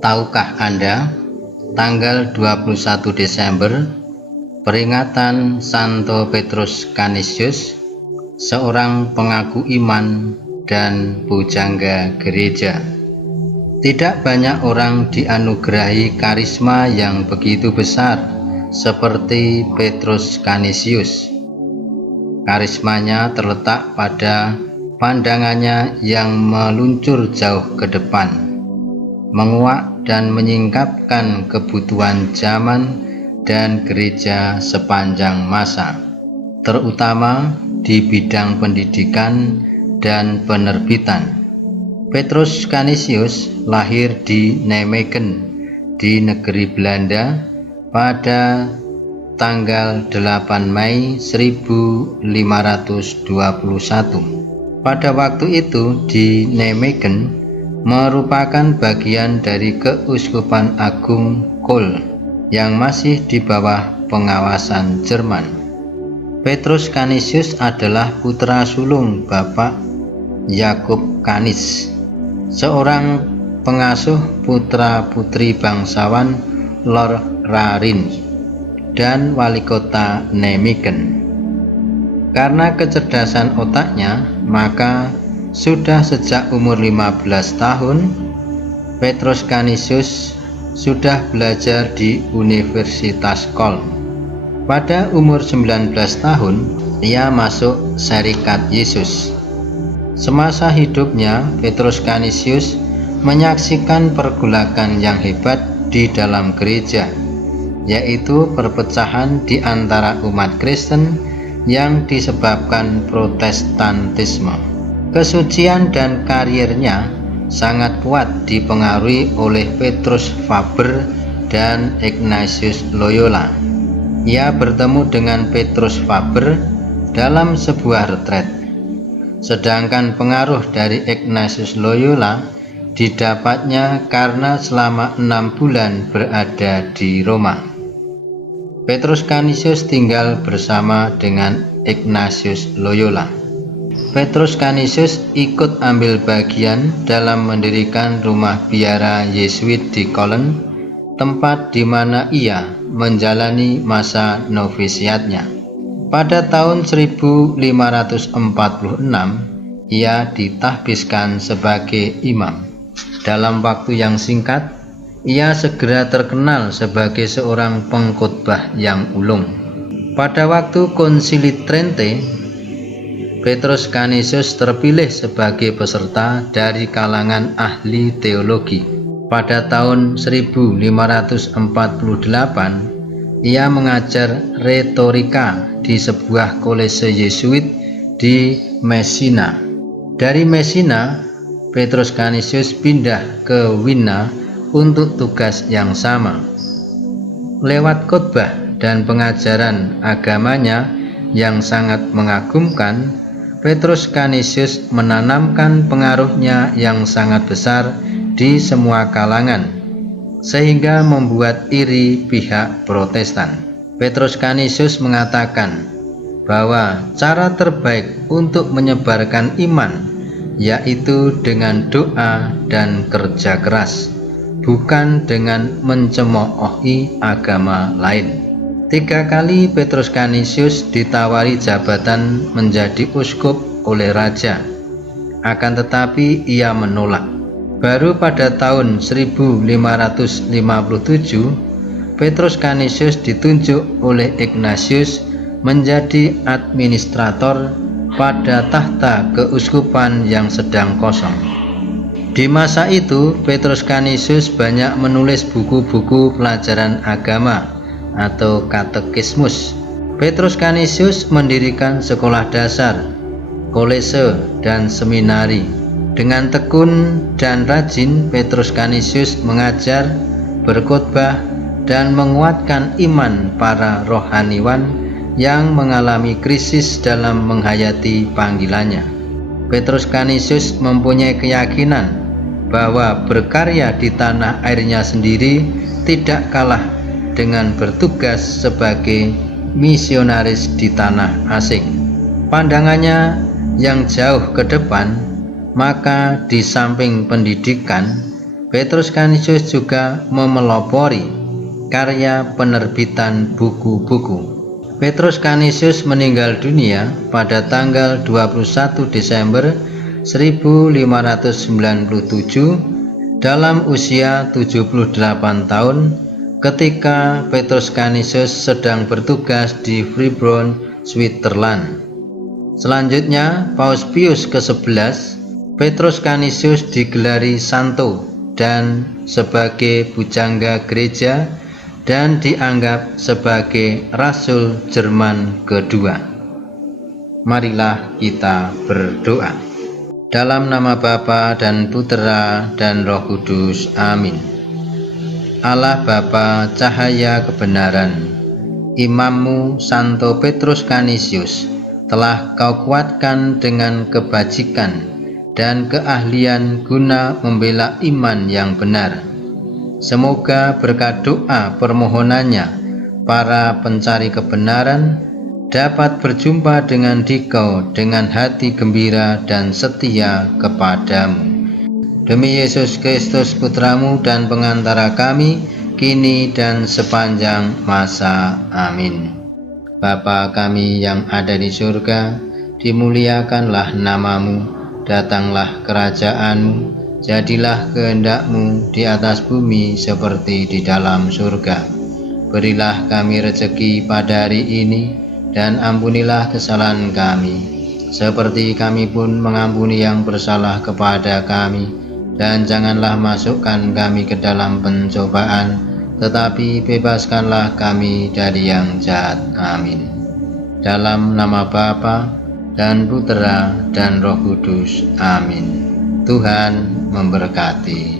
Tahukah Anda, tanggal 21 Desember, peringatan Santo Petrus Canisius, seorang pengaku iman dan pujangga gereja. Tidak banyak orang dianugerahi karisma yang begitu besar seperti Petrus Canisius. Karismanya terletak pada pandangannya yang meluncur jauh ke depan, menguak dan menyingkapkan kebutuhan zaman dan gereja sepanjang masa, terutama di bidang pendidikan dan penerbitan. Petrus Canisius lahir di Nijmegen di negeri Belanda pada tanggal 8 Mei 1521. Pada waktu itu di Nijmegen merupakan bagian dari Keuskupan Agung Köln yang masih di bawah pengawasan Jerman. Petrus Canisius adalah putra sulung Bapak Yakub Canis, seorang pengasuh putra-putri bangsawan Lorraine dan wali kota Nijmegen. Karena kecerdasan otaknya, maka sudah sejak umur 15 tahun, Petrus Canisius sudah belajar di Universitas Köln. Pada umur 19 tahun, ia masuk Serikat Yesus. Semasa hidupnya, Petrus Canisius menyaksikan pergolakan yang hebat di dalam gereja, yaitu perpecahan di antara umat Kristen yang disebabkan Protestantisme. Kesucian dan karirnya sangat kuat dipengaruhi oleh Petrus Faber dan Ignatius Loyola. Ia bertemu dengan Petrus Faber dalam sebuah retret, sedangkan pengaruh dari Ignatius Loyola didapatnya karena selama 6 bulan berada di Roma. Petrus Canisius tinggal bersama dengan Ignatius Loyola. Petrus Canisius ikut ambil bagian dalam mendirikan rumah biara Yesuit di Köln, tempat di mana ia menjalani masa novisiatnya. Pada tahun 1546, ia ditahbiskan sebagai imam. Dalam waktu yang singkat, ia segera terkenal sebagai seorang pengkhotbah yang ulung. Pada waktu Konsili Trente, Petrus Canisius terpilih sebagai peserta dari kalangan ahli teologi. Pada tahun 1548, ia mengajar retorika di sebuah kolese Yesuit di Messina. Dari Messina, Petrus Canisius pindah ke Wina untuk tugas yang sama. Lewat khotbah dan pengajaran agamanya yang sangat mengagumkan, Petrus Canisius menanamkan pengaruhnya yang sangat besar di semua kalangan, sehingga membuat iri pihak Protestan. Petrus Canisius mengatakan bahwa cara terbaik untuk menyebarkan iman yaitu dengan doa dan kerja keras, bukan dengan mencemoohi agama lain. 3 kali Petrus Canisius ditawari jabatan menjadi uskup oleh raja, akan tetapi ia menolak. Baru pada tahun 1557, Petrus Canisius ditunjuk oleh Ignatius menjadi administrator pada tahta keuskupan yang sedang kosong. Di masa itu, Petrus Canisius banyak menulis buku-buku pelajaran agama atau katekismus. Petrus Canisius mendirikan sekolah dasar, kolese, dan seminari. Dengan tekun dan rajin, Petrus Canisius mengajar, berkhotbah, dan menguatkan iman para rohaniwan yang mengalami krisis dalam menghayati panggilannya. Petrus Canisius mempunyai keyakinan bahwa berkarya di tanah airnya sendiri tidak kalah dengan bertugas sebagai misionaris di tanah asing. Pandangannya yang jauh ke depan, maka di samping pendidikan, Petrus Canisius juga memelopori karya penerbitan buku-buku. Petrus Canisius meninggal dunia pada tanggal 21 Desember 1597 dalam usia 78 tahun ketika Petrus Canisius sedang bertugas di Fribourg, Switzerland. Selanjutnya, Paus Pius ke-11, Petrus Canisius digelari Santo dan sebagai pujangga gereja dan dianggap sebagai Rasul Jerman kedua. Marilah kita berdoa. Dalam nama Bapa dan Putera dan Roh Kudus. Amin. Allah Bapa, cahaya kebenaran, Imammu Santo Petrus Canisius telah Kau kuatkan dengan kebajikan dan keahlian guna membela iman yang benar. Semoga berkat doa permohonannya, para pencari kebenaran dapat berjumpa dengan Dikau dengan hati gembira dan setia kepadamu. Demi Yesus Kristus Putramu dan pengantara kami, kini dan sepanjang masa. Amin. Bapa kami yang ada di surga, dimuliakanlah namamu, datanglah kerajaanmu, jadilah kehendak-Mu di atas bumi seperti di dalam surga. Berilah kami rezeki pada hari ini, dan ampunilah kesalahan kami, seperti kami pun mengampuni yang bersalah kepada kami. Dan janganlah masukkan kami ke dalam pencobaan, tetapi bebaskanlah kami dari yang jahat. Amin. Dalam nama Bapa dan Putera dan Roh Kudus. Amin. Tuhan memberkati.